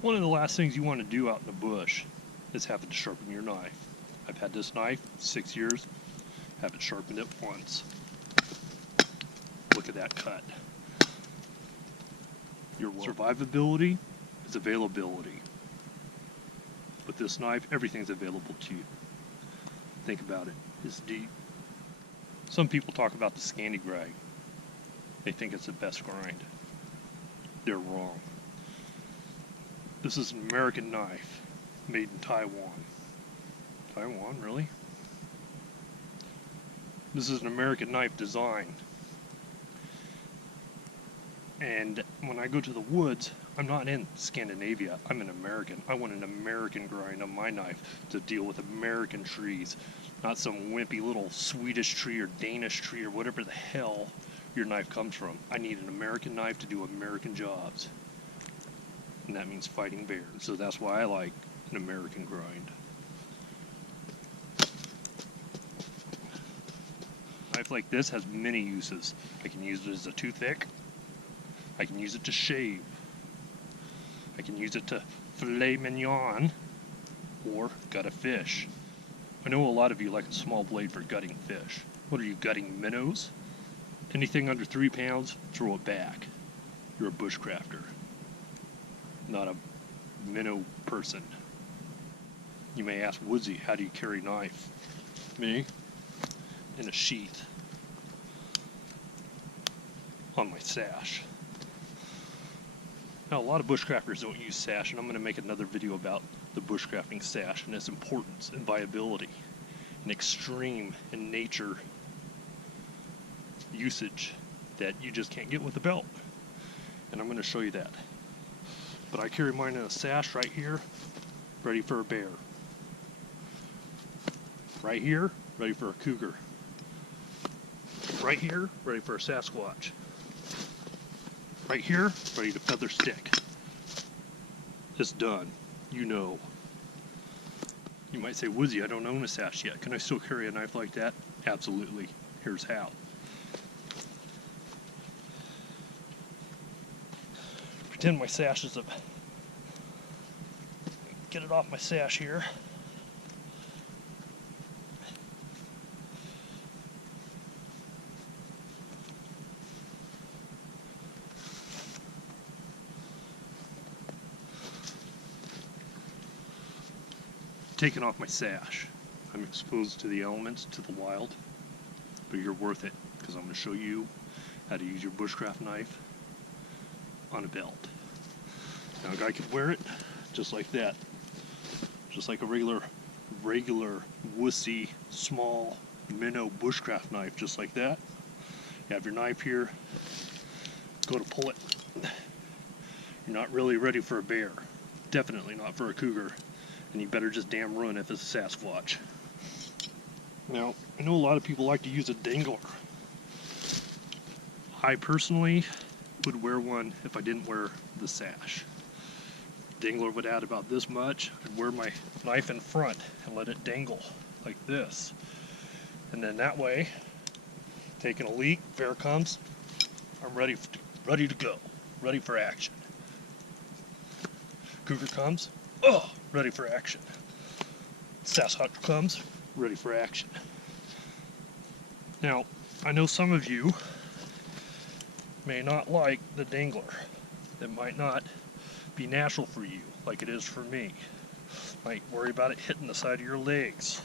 One of the last things you want to do out in the bush is have it to sharpen your knife. I've had this knife 6 years, haven't sharpened it once. Look at that cut. Your survivability is availability. With this knife, everything's available to you. Think about it. It's deep. Some people talk about the Scandi grind. They think it's the best grind. They're wrong. This is an American knife made in Taiwan. Taiwan, really? This is an American knife design. And when I go to the woods, I'm not in Scandinavia. I'm an American. I want an American grind on my knife to deal with American trees, not some wimpy little Swedish tree or Danish tree or whatever the hell your knife comes from. I need an American knife to do American jobs. And that means fighting bears. So that's why I like an American grind. A knife like this has many uses. I can use it as a toothpick. I can use it to shave. I can use it to filet mignon or gut a fish. I know a lot of you like a small blade for gutting fish. What are you, gutting minnows? Anything under 3 pounds, throw it back. You're a bushcrafter, not a minnow person. You may ask, Woodsy, how do you carry a knife? Me? In a sheath on my sash. Now, a lot of bushcrafters don't use sash, and I'm going to make another video about the bushcrafting sash and its importance and viability and extreme in nature usage that you just can't get with a belt. And I'm going to show you that. But I carry mine in a sash right here, ready for a bear. Right here, ready for a cougar. Right here, ready for a Sasquatch. Right here, ready to feather stick. It's done. You know. You might say, Woodsy, I don't own a sash yet. Can I still carry a knife like that? Absolutely. Here's how. Pretend my sash is a... Get it off my sash here. Taking off my sash. I'm exposed to the elements, to the wild, but you're worth it because I'm going to show you how to use your bushcraft knife on a belt. Now a guy could wear it just like that, just like a regular Woodsy small minnow bushcraft knife, just like that. You have your knife here, go to pull it. You're not really ready for a bear, definitely not for a cougar. And you better just damn run if it's a Sasquatch. Now, I know a lot of people like to use a dangler. I personally would wear one if I didn't wear the sash. Dangler would add about this much. I'd wear my knife in front and let it dangle like this. And then that way, taking a leak, bear comes, I'm ready to go, ready for action. Cougar comes, oh, ready for action. Sasquatch comes, ready for action. Now, I know some of you may not like the dangler. It might not be natural for you, like it is for me. Might worry about it hitting the side of your legs,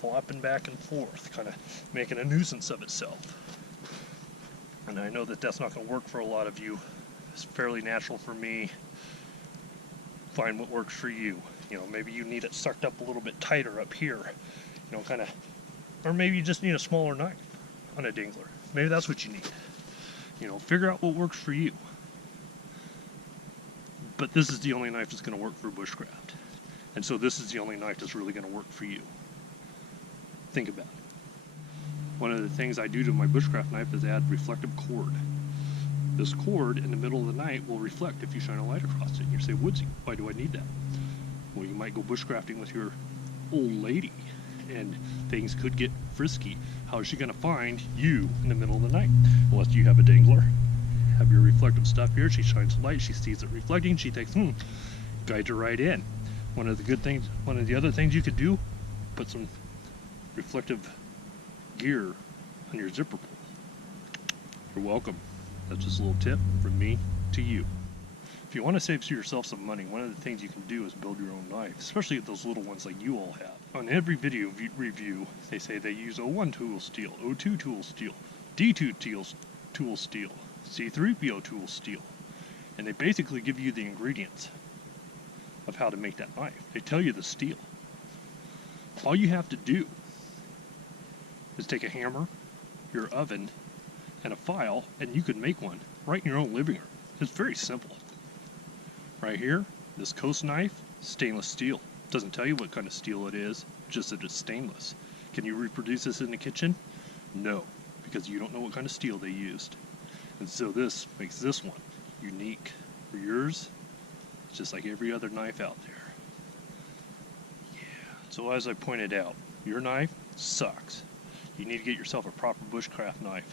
flopping back and forth, kind of making a nuisance of itself. And I know that that's not going to work for a lot of you. It's fairly natural for me. Find what works for you. You know, maybe you need it sucked up a little bit tighter up here, you know, kind of, or maybe you just need a smaller knife on a dangler. Maybe that's what you need. You know, figure out what works for you. But this is the only knife that's going to work for bushcraft. And so this is the only knife that's really going to work for you. Think about it. One of the things I do to my bushcraft knife is add reflective cord. This cord in the middle of the night will reflect if you shine a light across it. And you say, Woodsy, why do I need that? Well, you might go bushcrafting with your old lady and things could get frisky. How is she going to find you in the middle of the night? Unless you have a dangler, have your reflective stuff here, she shines light, she sees it reflecting, she thinks, guides you right in. One of the other things you could do, put some reflective gear on your zipper pull. You're welcome. That's just a little tip from me to you. If you want to save yourself some money, one of the things you can do is build your own knife, especially those little ones like you all have. On every video review, they say they use O1 tool steel, O2 tool steel, D2 tool steel, C3PO tool steel, and they basically give you the ingredients of how to make that knife. They tell you the steel. All you have to do is take a hammer, your oven, and a file, and you can make one right in your own living room. It's very simple. Right here, this Coast knife, stainless steel. Doesn't tell you what kind of steel it is, just that it's stainless. Can you reproduce this in the kitchen? No, because you don't know what kind of steel they used. And so this makes this one unique. For yours, it's just like every other knife out there. Yeah. So as I pointed out, your knife sucks. You need to get yourself a proper bushcraft knife.